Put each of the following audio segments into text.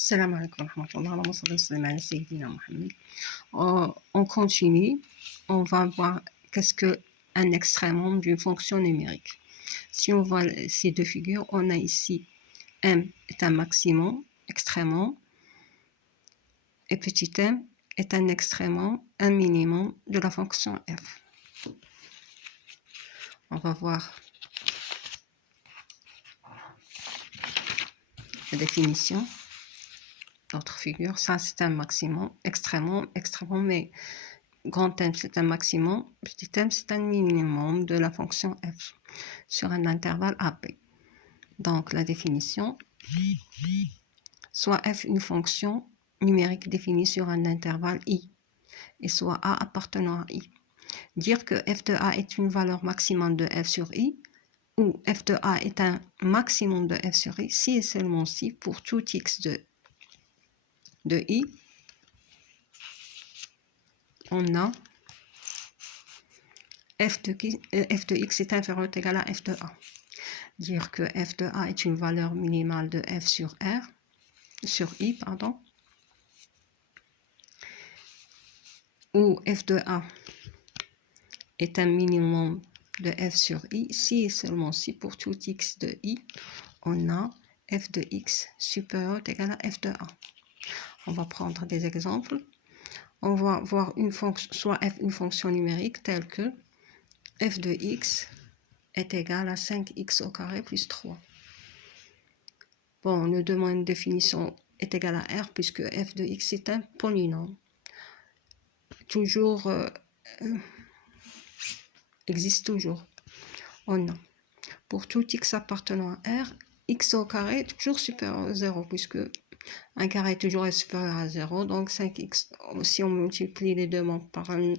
Salam alaikum wa rahmatullah, Allahumma salli wa sallim ala Sayyidina Muhammad. On continue, on va voir qu'est-ce qu'un extrémum d'une fonction numérique. Si on voit ces deux figures, on a ici m est un maximum, extrémum, et petit m est un extrémum, un minimum de la fonction f. On va voir la définition. D'autres figures, ça c'est un maximum, extrémum, mais grand M c'est un maximum, petit m c'est un minimum de la fonction f sur un intervalle AB. Donc la définition, soit f une fonction numérique définie sur un intervalle i, et soit a appartenant à i. Dire que f de a est une valeur maximum de f sur i, ou f de a est un maximum de f sur i, si et seulement si pour tout x de i, on a f de x est inférieur ou égal à f de a. Dire que f de a est une valeur minimale de f sur i, où f de a est un minimum de f sur i, si et seulement si pour tout x de i, on a f de x supérieur ou égal à f de a. On va prendre des exemples. On va voir une fonction, soit f une fonction numérique telle que f de x est égal à 5x au carré plus 3. Bon, on nous demande une définition est égal à r puisque f de x est un polynôme. Toujours, existe toujours. On a, pour tout x appartenant à r, x au carré est toujours supérieur à 0 puisque un carré est toujours supérieur à 0. Donc 5x, si on multiplie les deux membres par une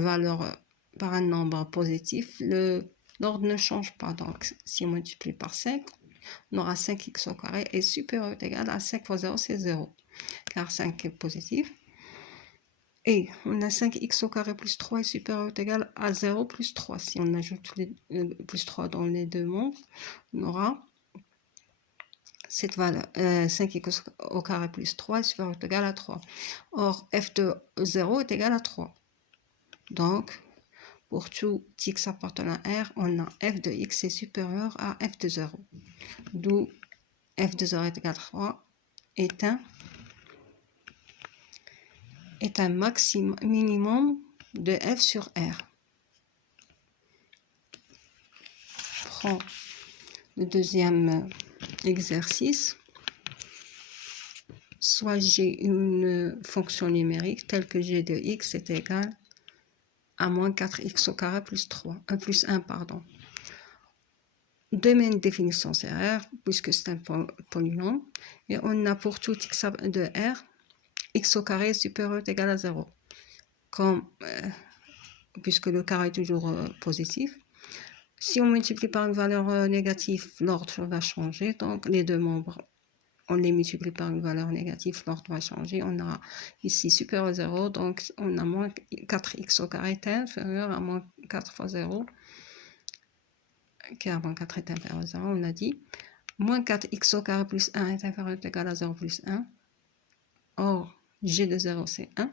valeur, par un nombre positif, l'ordre ne change pas. Donc si on multiplie par 5, on aura 5x au carré est supérieur ou égal à 5 fois 0, c'est 0, car 5 est positif. Et on a 5x au carré plus 3 est supérieur ou égal à 0 plus 3. Si on ajoute plus 3 dans les deux membres, on aura cette valeur, 5x au carré plus 3 est supérieur ou égal à 3. Or, f de 0 est égal à 3. Donc, pour tout x appartenant à R, on a f de x est supérieur à f de 0. D'où f de 0 est égal à 3 est un minimum de f sur R. Prends le deuxième exercice. Soit j'ai une fonction numérique telle que g de x est égal à moins 4x au carré plus 1, pardon. Deuxième définition c'est R, puisque c'est un polynôme. Et on a pour tout x de R, x au carré est supérieur ou égal à 0. Puisque le carré est toujours positif. Si on multiplie par une valeur négative, l'ordre va changer. Donc les deux membres, on les multiplie par une valeur négative, l'ordre va changer. On a ici supérieur à 0, donc on a moins 4x au carré est inférieur à moins 4 fois 0. Car moins 4 est inférieur à 0, on a dit. Moins 4x au carré plus 1 est inférieur ou égal à 0 plus 1. Or, g de 0 c'est 1.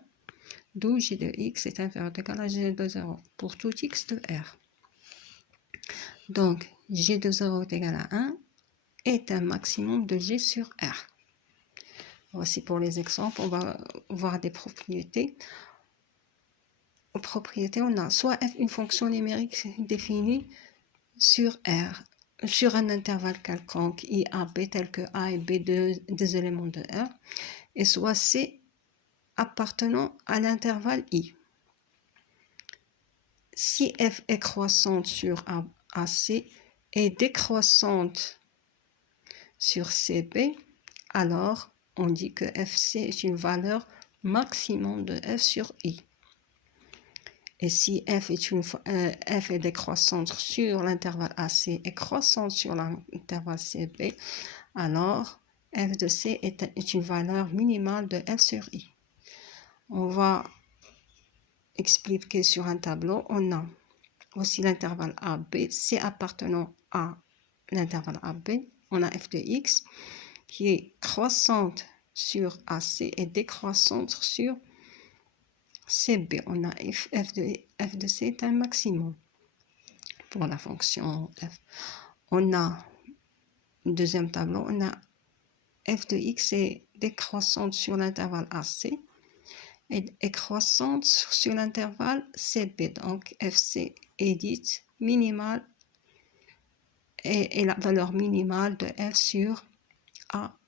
D'où g de x est inférieur ou égal à g de 0 pour tout x de R. Donc, g de 0 est égal à 1 est un maximum de g sur R. Voici pour les exemples, on va voir des propriétés. Aux propriétés, on a soit f une fonction numérique définie sur R, sur un intervalle quelconque i, a, b, tel que a et b des éléments de R, et soit c appartenant à l'intervalle i. Si f est croissante sur AC et décroissante sur CB, alors on dit que FC est une valeur maximum de f sur i. Et si f est décroissante sur l'intervalle AC et croissante sur l'intervalle CB, alors f de c est une valeur minimale de f sur i. On va expliquer sur un tableau. On a aussi l'intervalle AB, C appartenant à l'intervalle AB. On a f de x qui est croissante sur AC et décroissante sur CB. On a f de C est un maximum pour la fonction f. On a, deuxième tableau, on a f de x est décroissante sur l'intervalle AC et croissante sur l'intervalle CB. Donc FC est dite minimale et la valeur minimale de f sur A